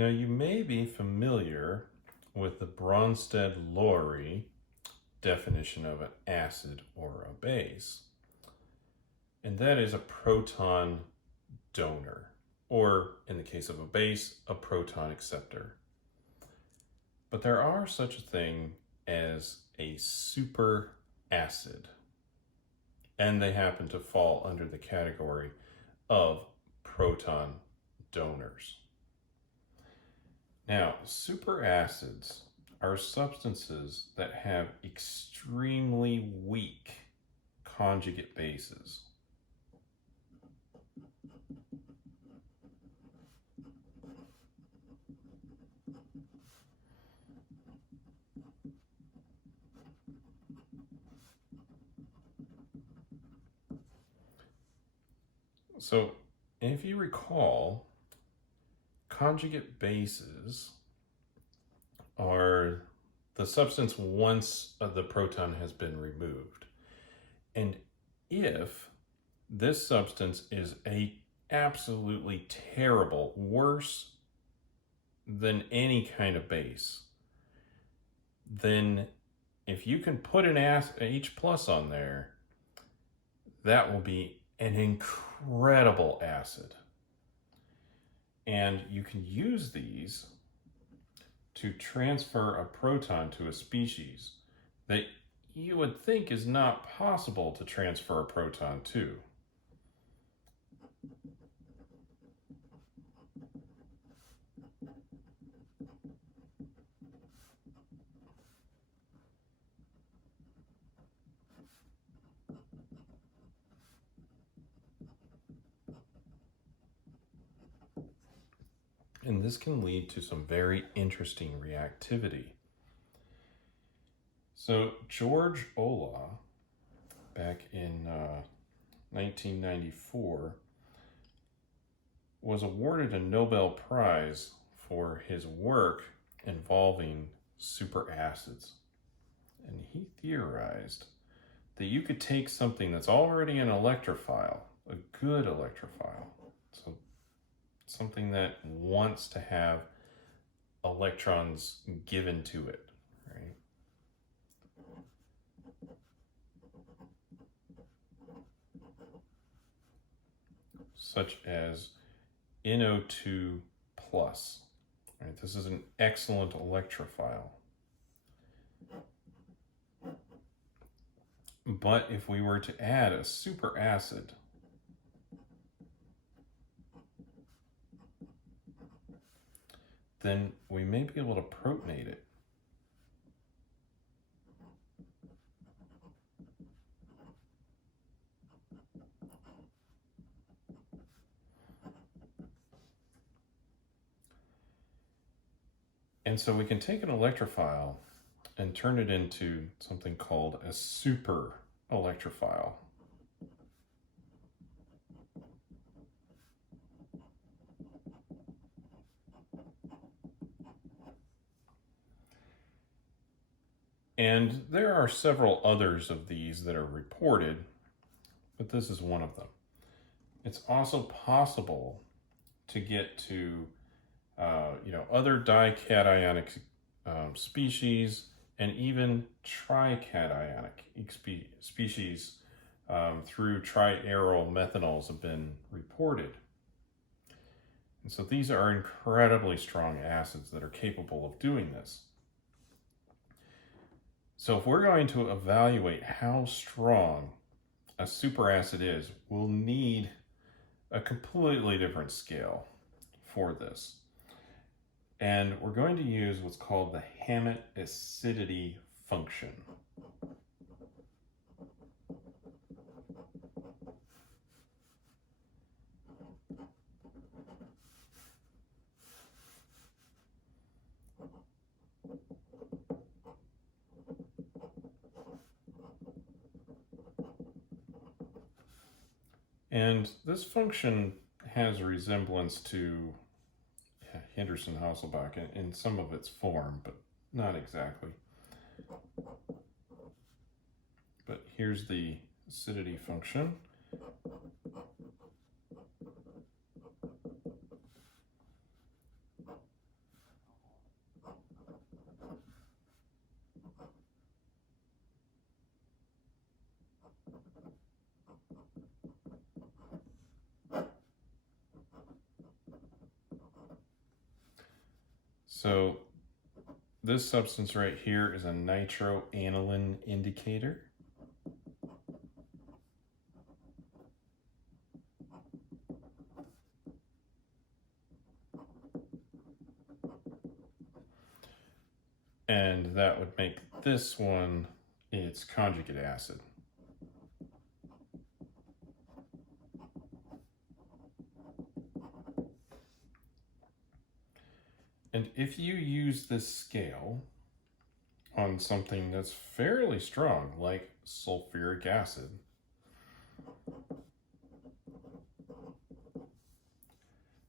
Now you may be familiar with the Bronsted-Lowry definition of an acid or a base, and that is a proton donor, or in the case of a base, a proton acceptor. But there are such a thing as a superacid, and they happen to fall under the category of proton donors. Now, superacids are substances that have extremely weak conjugate bases. So, if you recall, conjugate bases are the substance once the proton has been removed. And if this substance is a absolutely terrible, worse than any kind of base, then if you can put an H plus on there, that will be an incredible acid. And you can use these to transfer a proton to a species that you would think is not possible to transfer a proton to. And this can lead to some very interesting reactivity. So George Olah, back in 1994, was awarded a Nobel Prize for his work involving superacids. And he theorized that you could take something that's already an electrophile, a good electrophile, so something that wants to have electrons given to it, right? Such as NO2 plus. Right? This is an excellent electrophile. But if we were to add a superacid, then we may be able to protonate it. And so we can take an electrophile and turn it into something called a super electrophile. And there are several others of these that are reported, but this is one of them. It's also possible to get to other dicationic species and even tricationic species through triaryl methanols have been reported. And so these are incredibly strong acids that are capable of doing this. So if we're going to evaluate how strong a superacid is, we'll need a completely different scale for this. And we're going to use what's called the Hammett acidity function. And this function has a resemblance to Henderson-Hasselbalch in some of its form, but not exactly. But here's the acidity function. So this substance right here is a nitroaniline indicator. And that would make this one its conjugate acid. And if you use this scale on something that's fairly strong, like sulfuric acid,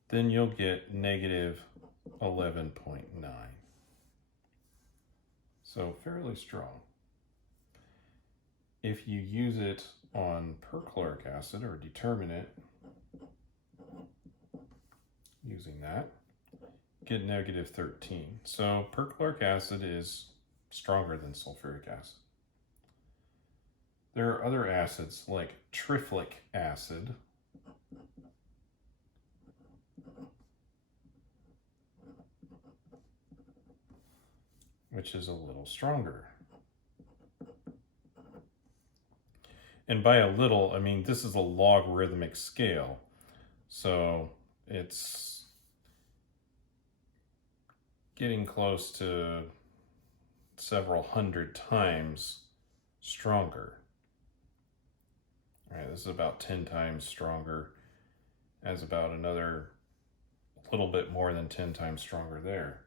then you'll get negative 11.9. So fairly strong. If you use it on perchloric acid or determinate, using that, get negative 13. So perchloric acid is stronger than sulfuric acid. There are other acids like triflic acid, which is a little stronger. And by a little, I mean this is a logarithmic scale. So it's getting close to several hundred times stronger. All right, this is about 10 times stronger. That's about another little bit more than 10 times stronger there.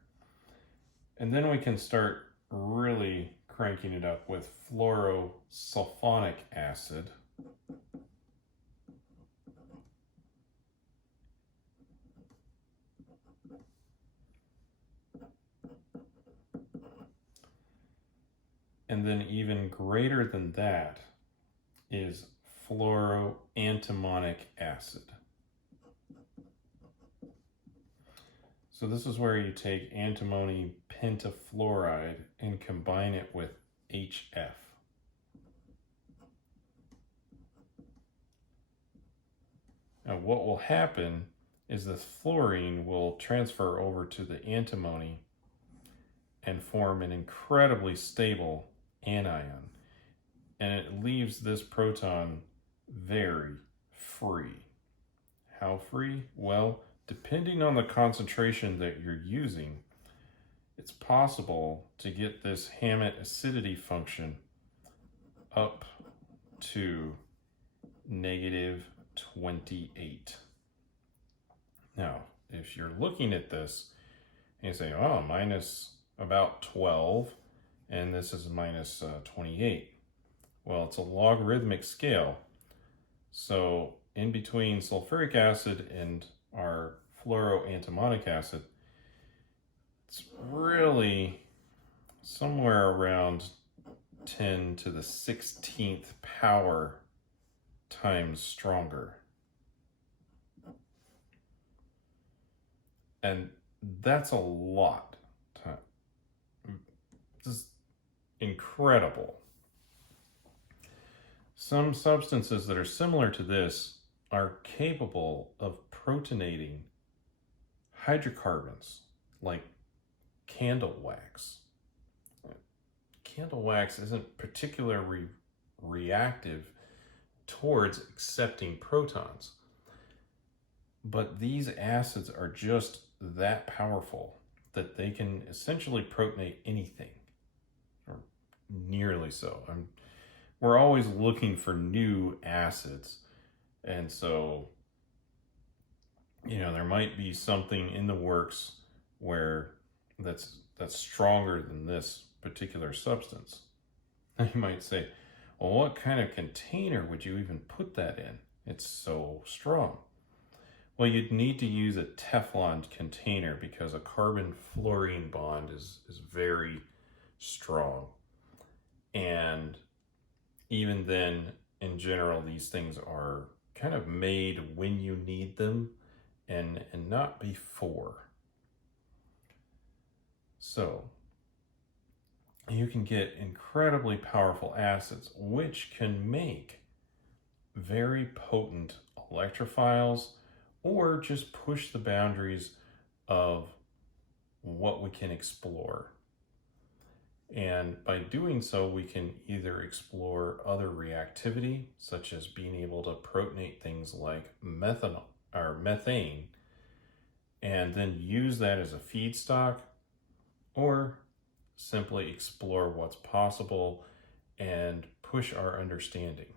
And then we can start really cranking it up with fluorosulfonic acid. And then even greater than that is fluoroantimonic acid. So this is where you take antimony pentafluoride and combine it with HF. Now what will happen is this fluorine will transfer over to the antimony and form an incredibly stable anion. And it leaves this proton very free. How free? Well, depending on the concentration that you're using, it's possible to get this Hammett acidity function up to negative 28. Now, if you're looking at this and you say, oh, minus about 12, and this is minus 28. Well, it's a logarithmic scale. So in between sulfuric acid and our fluoroantimonic acid, it's really somewhere around 10 to the 16th power times stronger. And that's a lot. This is incredible. Some substances that are similar to this are capable of protonating hydrocarbons like candle wax. Candle wax isn't particularly reactive towards accepting protons, but these acids are just that powerful that they can essentially protonate anything, or nearly so. We're always looking for new acids, and so there might be something in the works where that's stronger than this particular substance. And you might say, well, what kind of container would you even put that in? It's so strong. Well, you'd need to use a Teflon container because a carbon-fluorine bond is very strong. And even then, in general, these things are kind of made when you need them and not before. So you can get incredibly powerful acids, which can make very potent electrophiles or just push the boundaries of what we can explore. And by doing so, we can either explore other reactivity, such as being able to protonate things like methanol or methane, and then use that as a feedstock, or simply explore what's possible and push our understanding.